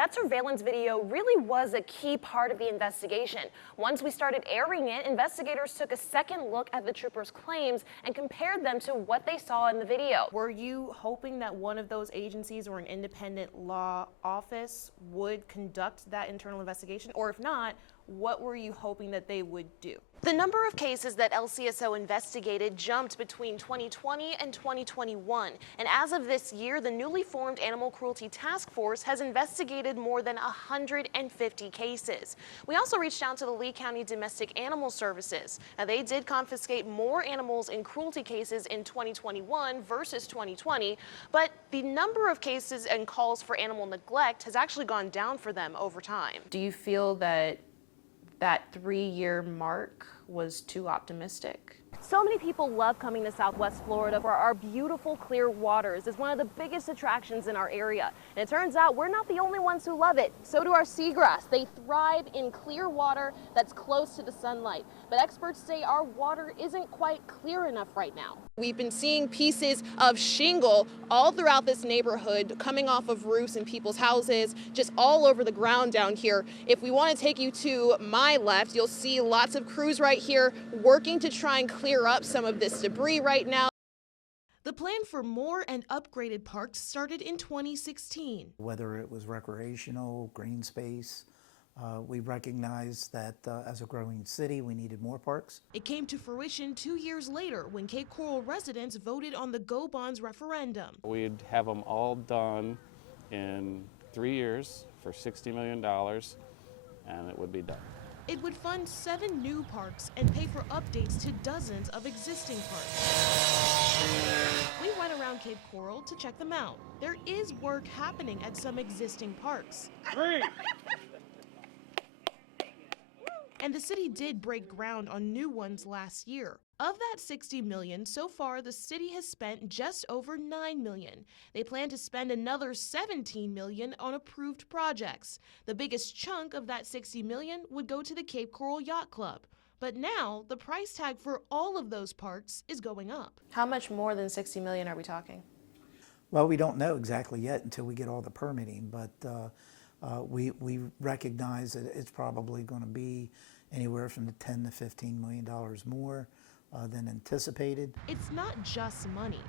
That surveillance video really was a key part of the investigation. Once we started airing it, investigators took a second look at the troopers' claims and compared them to what they saw in the video. Were you hoping that one of those agencies or an independent law office would conduct that internal investigation? Or if not, what were you hoping that they would do? The number of cases that LCSO investigated jumped between 2020 and 2021. And as of this year, the newly formed Animal Cruelty Task Force has investigated more than 150 cases. We also reached out to the Lee County Domestic Animal Services. Now, they did confiscate more animals in cruelty cases in 2021 versus 2020, but the number of cases and calls for animal neglect has actually gone down for them over time. Do you feel that 3-year mark was too optimistic? So many people love coming to Southwest Florida for our beautiful clear waters. It's one of the biggest attractions in our area. And it turns out we're not the only ones who love it. So do our seagrass. They thrive in clear water that's close to the sunlight. But experts say our water isn't quite clear enough right now. We've been seeing pieces of shingle all throughout this neighborhood, coming off of roofs in people's houses, just all over the ground down here. If we want to take you to my left, you'll see lots of crews right here working to try and clear up some of this debris right now. The plan for more and upgraded parks started in 2016. Whether it was recreational, green space, we recognized that as a growing city, we needed more parks. It came to fruition 2 years later when Cape Coral residents voted on the Go Bonds referendum. We'd have them all done in 3 years for $60 million, and it would be done. It would fund 7 new parks and pay for updates to dozens of existing parks. We went around Cape Coral to check them out. There is work happening at some existing parks. And the city did break ground on new ones last year. Of that $60 million, so far the city has spent just over $9 million. They plan to spend another $17 million on approved projects. The biggest chunk of that $60 million would go to the Cape Coral Yacht Club. But now, the price tag for all of those parks is going up. How much more than $60 million are we talking? Well, we don't know exactly yet until we get all the permitting, but we recognize that it's probably going to be anywhere from the $10 to $15 million more than anticipated. It's not just money.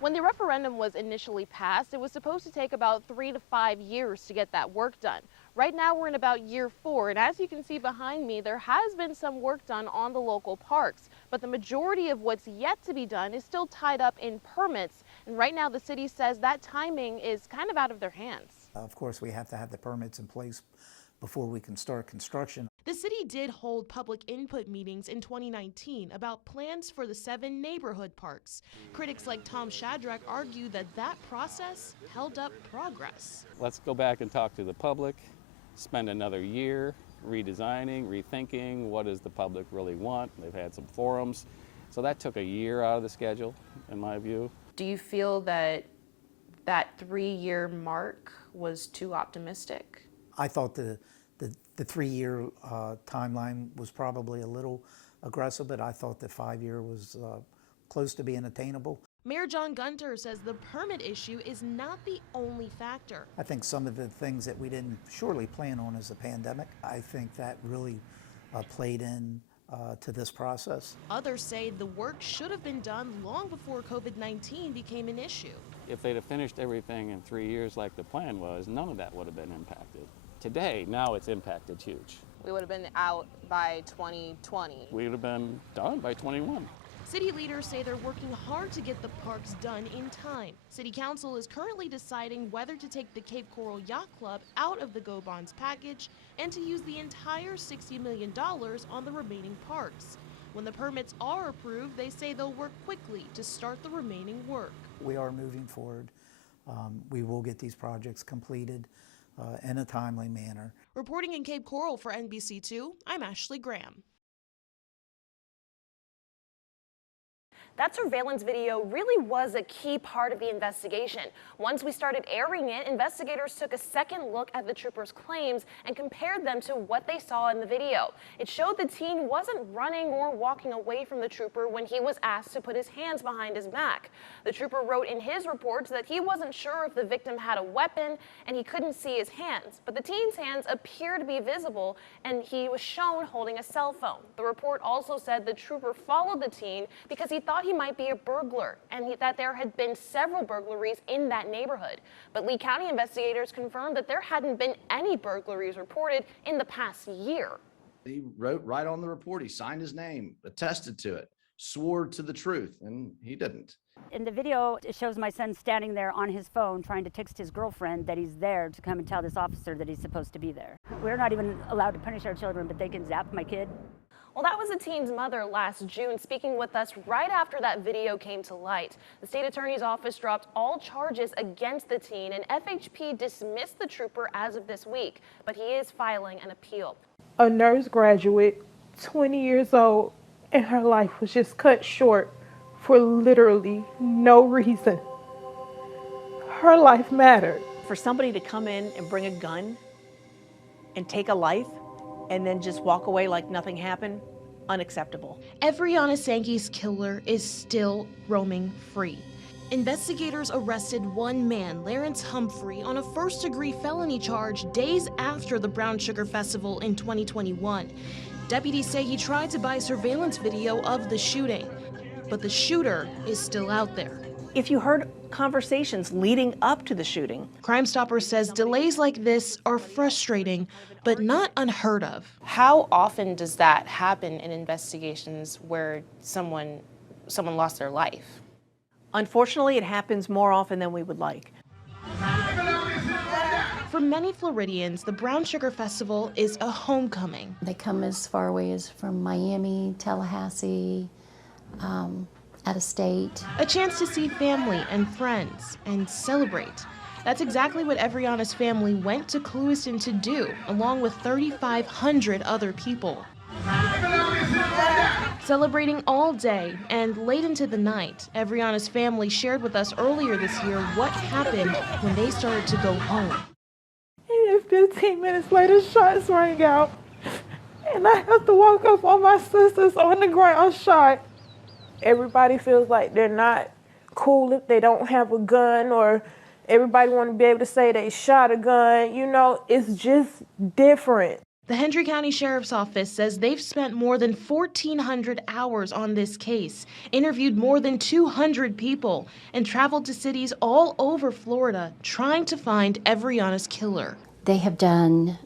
When the referendum was initially passed, it was supposed to take about 3 to 5 years to get that work done. Right now we're in about year 4, and as you can see behind me, there has been some work done on the local parks, but the majority of what's yet to be done is still tied up in permits, and right now the city says that timing is kind of out of their hands. Of course, we have to have the permits in place before we can start construction. The city did hold public input meetings in 2019 about plans for the 7 neighborhood parks. Critics like Tom Shadrack argue that process held up progress. Let's go back and talk to the public, spend another year redesigning, rethinking what does the public really want. They've had some forums. So that took a year out of the schedule, in my view. Do you feel that 3-year mark was too optimistic? I thought the 3-year timeline was probably a little aggressive, but I thought the 5-year was close to being attainable. Mayor John Gunter says the permit issue is not the only factor. I think some of the things that we didn't surely plan on as a pandemic, I think that really played in to this process. Others say the work should have been done long before COVID-19 became an issue. If they'd have finished everything in 3 years like the plan was, none of that would have been impacted. Today, now it's impacted huge. We would have been out by 2020. We would have been done by 21. City leaders say they're working hard to get the parks done in time. City Council is currently deciding whether to take the Cape Coral Yacht Club out of the Go Bonds package and to use the entire $60 million on the remaining parks. When the permits are approved, they say they'll work quickly to start the remaining work. We are moving forward. We will get these projects completed in a timely manner. Reporting in Cape Coral for NBC2, I'm Ashley Graham. That surveillance video really was a key part of the investigation. Once we started airing it, investigators took a second look at the trooper's claims and compared them to what they saw in the video. It showed the teen wasn't running or walking away from the trooper when he was asked to put his hands behind his back. The trooper wrote in his reports that he wasn't sure if the victim had a weapon and he couldn't see his hands, but the teen's hands appeared to be visible and he was shown holding a cell phone. The report also said the trooper followed the teen because he thought he might be a burglar and that there had been several burglaries in that neighborhood. But Lee County investigators confirmed that there hadn't been any burglaries reported in the past year. He wrote right on the report, he signed his name, attested to it, swore to the truth, and he didn't. In the video, it shows my son standing there on his phone trying to text his girlfriend that he's there to come and tell this officer that he's supposed to be there. We're not even allowed to punish our children, but they can zap my kid. Well, that was the teen's mother last June speaking with us right after that video came to light. The state attorney's office dropped all charges against the teen, and FHP dismissed the trooper as of this week, but he is filing an appeal. A nurse graduate, 20 years old, and her life was just cut short for literally no reason. Her life mattered. For somebody to come in and bring a gun and take a life and then just walk away like nothing happened, unacceptable. Evriana Sankey's killer is still roaming free. Investigators arrested one man, Lawrence Humphrey, on a first-degree felony charge days after the Brown Sugar Festival in 2021. Deputies say he tried to buy surveillance video of the shooting, but the shooter is still out there. If you heard conversations leading up to the shooting. Crime Stoppers says delays like this are frustrating, but not unheard of. How often does that happen in investigations where someone lost their life? Unfortunately, it happens more often than we would like. For many Floridians, the Brown Sugar Festival is a homecoming. They come as far away as from Miami, Tallahassee, out of state. A chance to see family and friends and celebrate. That's exactly what Evriana's family went to Clewiston to do, along with 3,500 other people. Celebrating all day and late into the night, Evriana's family shared with us earlier this year what happened when they started to go home. And then 15 minutes later, shots rang out. And I have to walk up on my sisters on the ground shot. Everybody feels like they're not cool if they don't have a gun, or everybody want to be able to say they shot a gun. You know, it's just different. The Hendry County Sheriff's Office says they've spent more than 1,400 hours on this case, interviewed more than 200 people, and traveled to cities all over Florida trying to find Evriana's killer. They have done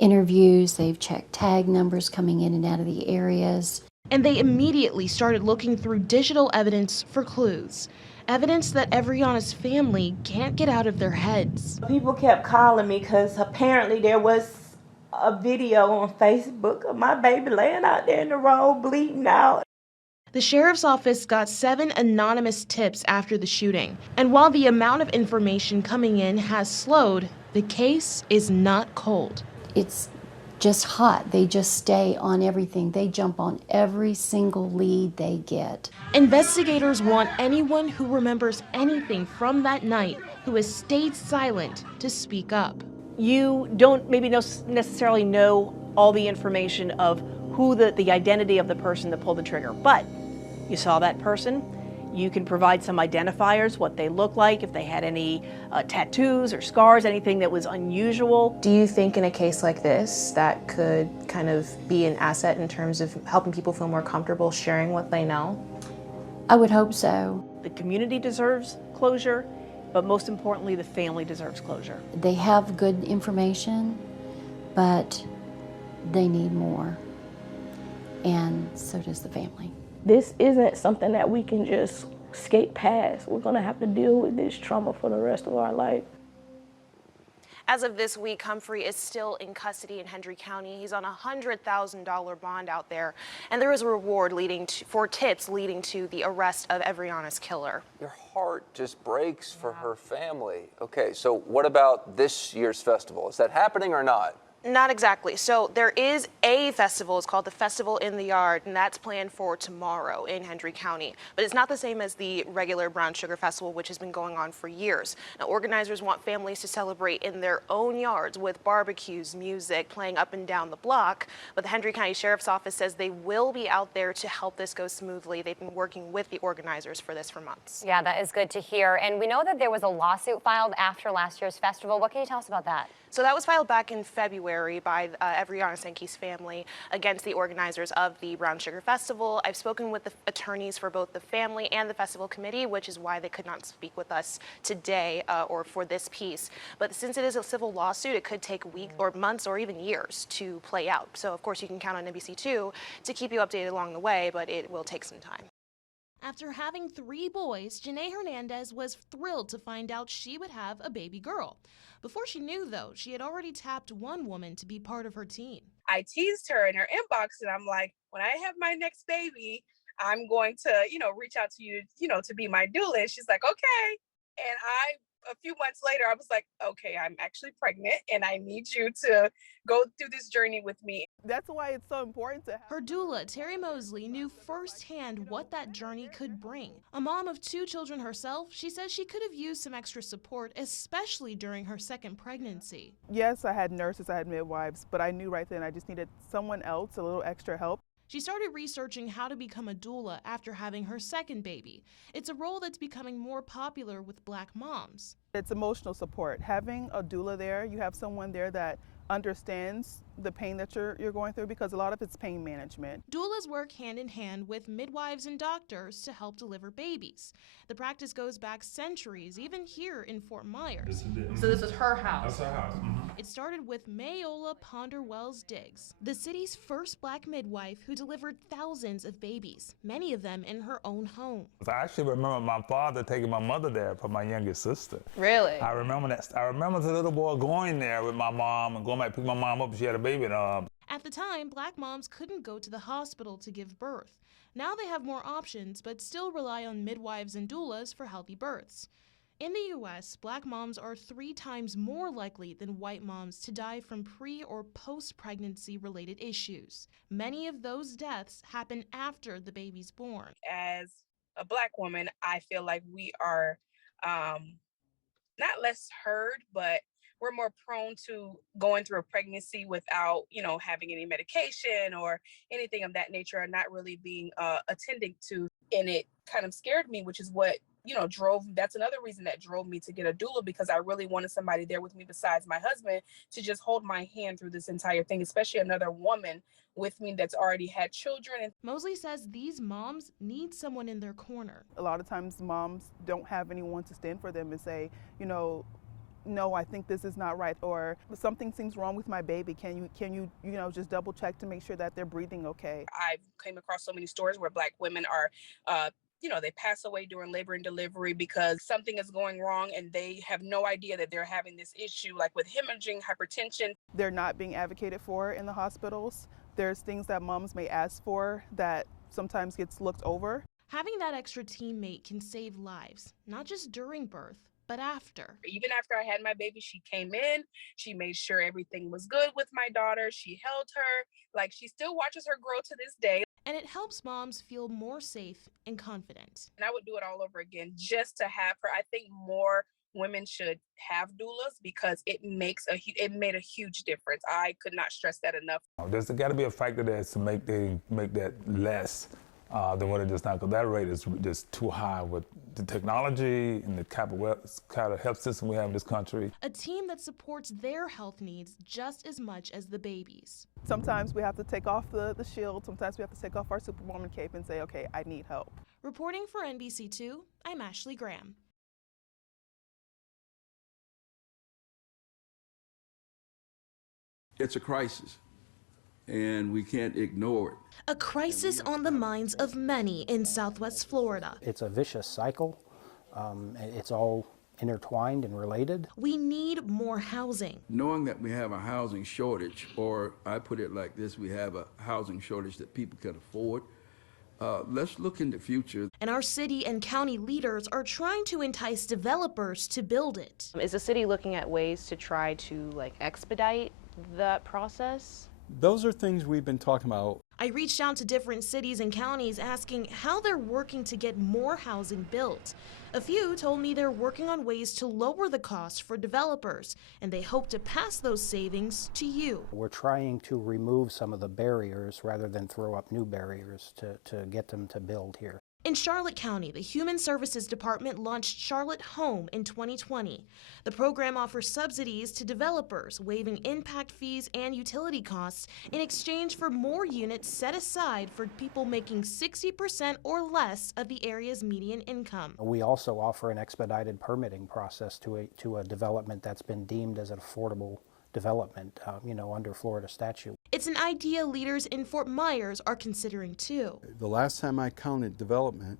interviews, they've checked tag numbers coming in and out of the areas. And they immediately started looking through digital evidence for clues. Evidence that Evriana's family can't get out of their heads. People kept calling me because apparently there was a video on Facebook of my baby laying out there in the road bleeding out. The sheriff's office got 7 anonymous tips after the shooting. And while the amount of information coming in has slowed, the case is not cold. It's just hot. They just stay on everything. They jump on every single lead they get. Investigators want anyone who remembers anything from that night who has stayed silent to speak up. You don't maybe necessarily know all the information of who the identity of the person that pulled the trigger, but you saw that person. You can provide some identifiers, what they look like, if they had any tattoos or scars, anything that was unusual. Do you think in a case like this that could kind of be an asset in terms of helping people feel more comfortable sharing what they know? I would hope so. The community deserves closure, but most importantly, the family deserves closure. They have good information, but they need more, and so does the family. This isn't something that we can just skate past. We're going to have to deal with this trauma for the rest of our life. As of this week, Humphrey is still in custody in Hendry County. He's on a $100,000 bond out there, and there is a reward for tips leading to the arrest of Evriana's killer. Your heart just breaks for her family. Okay, so what about this year's festival? Is that happening or not? Not exactly. So there is a festival. It's called the Festival in the Yard, and that's planned for tomorrow in Hendry County. But it's not the same as the regular Brown Sugar Festival, which has been going on for years. Now, organizers want families to celebrate in their own yards with barbecues, music, playing up and down the block. But the Hendry County Sheriff's Office says they will be out there to help this go smoothly. They've been working with the organizers for this for months. Yeah, that is good to hear. And we know that there was a lawsuit filed after last year's festival. What can you tell us about that? So that was filed back in February by Evriana Sankey's family against the organizers of the Brown Sugar Festival. I've spoken with the attorneys for both the family and the festival committee, which is why they could not speak with us today or for this piece. But since it is a civil lawsuit, it could take weeks or months or even years to play out. So of course you can count on NBC2 to keep you updated along the way, but it will take some time. After having 3 boys, Janae Hernandez was thrilled to find out she would have a baby girl. Before she knew, though, she had already tapped one woman to be part of her team. I teased her in her inbox, and I'm like, when I have my next baby, I'm going to, reach out to you, to be my doula. And she's like, okay. And a few months later, I was like, okay, I'm actually pregnant and I need you to go through this journey with me. That's why it's so important to have. Her doula, Terry Mosley, knew firsthand what that journey could bring. A mom of 2 children herself, she says she could have used some extra support, especially during her second pregnancy. Yes, I had nurses, I had midwives, but I knew right then I just needed someone else, a little extra help. She started researching how to become a doula after having her second baby. It's a role that's becoming more popular with Black moms. It's emotional support. Having a doula there, you have someone there that understands the pain that you're going through, because a lot of it's pain management. Doulas work hand in hand with midwives and doctors to help deliver babies. The practice goes back centuries, even here in Fort Myers. So this is her house? That's her house. It started with Mayola Ponder Wells Diggs, the city's first Black midwife who delivered thousands of babies, many of them in her own home. I actually remember my father taking my mother there for my youngest sister. Really? I remember that. I remember as a little boy going there with my mom and going back to pick my mom up. She had a baby. At the time, Black moms couldn't go to the hospital to give birth. Now they have more options, but still rely on midwives and doulas for healthy births. In the U.S., Black moms are 3 times more likely than white moms to die from pre- or post-pregnancy related issues. Many of those deaths happen after the baby's born. As a Black woman, I feel like we are not less heard, but we're more prone to going through a pregnancy without, having any medication or anything of that nature, or not really being attended to. And it kind of scared me, which is what, that's another reason that drove me to get a doula, because I really wanted somebody there with me besides my husband to just hold my hand through this entire thing, especially another woman with me that's already had children. Mosley says these moms need someone in their corner. A lot of times moms don't have anyone to stand for them and say, no, I think this is not right, or something seems wrong with my baby. Can you just double check to make sure that they're breathing okay? I've came across so many stories where Black women are, they pass away during labor and delivery because something is going wrong and they have no idea that they're having this issue, like with hemorrhaging, hypertension. They're not being advocated for in the hospitals. There's things that moms may ask for that sometimes gets looked over. Having that extra teammate can save lives, not just during birth, but after. Even after I had my baby, she came in, she made sure everything was good with my daughter, she held her, like she still watches her grow to this day. And it helps moms feel more safe and confident. And I would do it all over again just to have her. I think more women should have doulas because it made a huge difference. I could not stress that enough. There's got to be a factor there to make that less than what it is now, because that rate is just too high with the technology and the kind of health system we have in this country. A team that supports their health needs just as much as the babies. Sometimes we have to take off the shield. Sometimes we have to take off our Superwoman cape and say, okay, I need help. Reporting for NBC2, I'm Ashley Graham. It's a crisis, and we can't ignore it. A crisis on the minds of many in Southwest Florida. It's a vicious cycle. It's all intertwined and related. We need more housing. Knowing that we have a housing shortage, or I put it like this, we have a housing shortage that people can afford, let's look in the future. And our city and county leaders are trying to entice developers to build it. Is the city looking at ways to try to expedite that process? Those are things we've been talking about. I reached out to different cities and counties asking how they're working to get more housing built. A few told me they're working on ways to lower the cost for developers, and they hope to pass those savings to you. We're trying to remove some of the barriers rather than throw up new barriers to get them to build here. In Charlotte County, the Human Services Department launched Charlotte Home in 2020. The program offers subsidies to developers, waiving impact fees and utility costs in exchange for more units set aside for people making 60% or less of the area's median income. We also offer an expedited permitting process to a development that's been deemed as an affordable development, under Florida statute. It's an idea leaders in Fort Myers are considering too. The last time I counted development,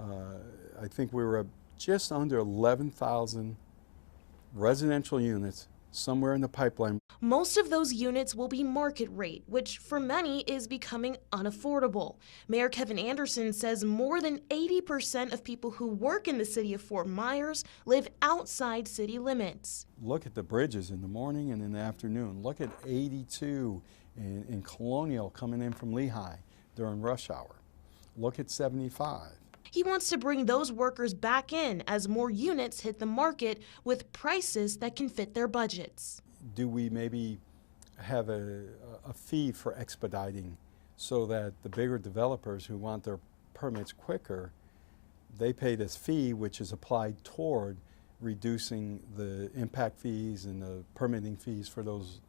I think we were just under 11,000 residential units somewhere in the pipeline. Most of those units will be market rate, which for many is becoming unaffordable. Mayor Kevin Anderson says more than 80% of people who work in the city of Fort Myers live outside city limits. Look at the bridges in the morning and in the afternoon. Look at 82 in Colonial coming in from Lehigh during rush hour. Look at 75. He wants to bring those workers back in as more units hit the market with prices that can fit their budgets. Do we maybe have a fee for expediting so that the bigger developers who want their permits quicker, they pay this fee which is applied toward reducing the impact fees and the permitting fees for those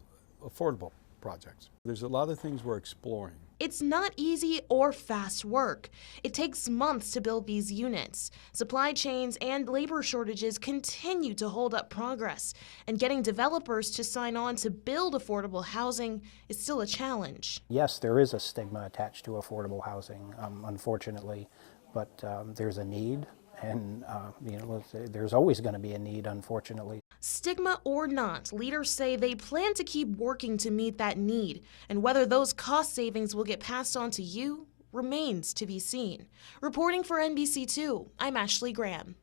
affordable projects. There's a lot of things we're exploring. It's not easy or fast work. It takes months to build these units. Supply chains and labor shortages continue to hold up progress, and getting developers to sign on to build affordable housing is still a challenge. Yes, there is a stigma attached to affordable housing, unfortunately, but there's a need, and there's always going to be a need, unfortunately. Stigma or not, leaders say they plan to keep working to meet that need, and whether those cost savings will get passed on to you remains to be seen. Reporting for NBC2, I'm Ashley Graham.